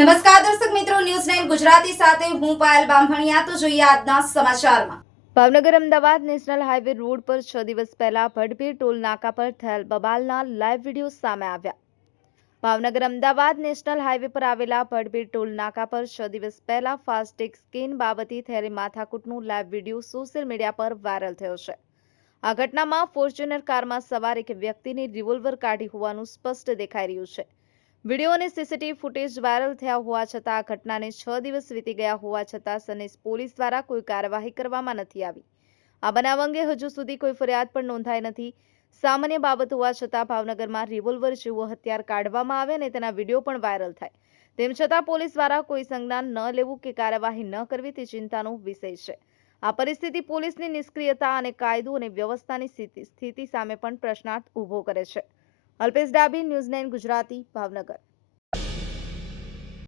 નમસ્કાર દર્શક મિત્રો, ન્યૂઝ 9 ગુજરાતી સાથે હું પાયલ બામણિયા. તો જોઈએ આજના સમાચારમાં. Bhavnagar Ahmedabad national highway road પર 6 દિવસ પહેલા ભડભીર ટોલ નાકા પર થયેલ બબાલના લાઈવ વિડીયો સામે આવ્યા. ભાવનગર અમદાવાદ નેશનલ હાઈવે પર આવેલા ભડભીર ટોલ નાકા પર 6 દિવસ પહેલા ફાસ્ટેગ સ્કીમ બાબતે થયેલી માથાકૂટનો લાઈવ વિડીયો સોશિયલ મીડિયા પર વાયરલ થયો છે. આ ઘટનામાં ફોર્ચ્યુનર કારમાં સવાર એક વ્યક્તિને રિવોલ્વર કાઢી હોવાનું સ્પષ્ટ દેખાઈ રહ્યું છે. વિડીયો અને સીસીટીવી ફૂટેજ વાયરલ થયા હોવા છતાં આ ઘટનાને 6 દિવસ વીતી ગયા હોવા છતાં સનેજ પોલીસ દ્વારા કોઈ કાર્યવાહી કરવામાં નથી આવી. આ બનાવ અંગે હજુ સુધી કોઈ ફરિયાદ પણ નોંધાઈ નથી. સામાન્ય બાબત હોવા છતાં ભાવનગરમાં રિવોલ્વર જેવો હથિયાર કાઢવામાં આવે અને તેના વિડીયો પણ વાયરલ થાય, તેમ છતાં પોલીસ દ્વારા કોઈ સંજ્ઞાન ન લેવું કે કાર્યવાહી ન કરવી તે ચિંતાનો વિષય છે. આ પરિસ્થિતિ પોલીસની નિષ્ક્રિયતા અને કાયદો અને વ્યવસ્થાની સ્થિતિ સામે પણ પ્રશ્નાર્થ ઊભો કરે છે. અલ્પેશ ડાબી, ન્યૂઝ 9 ગુજરાતી, ભાવનગર.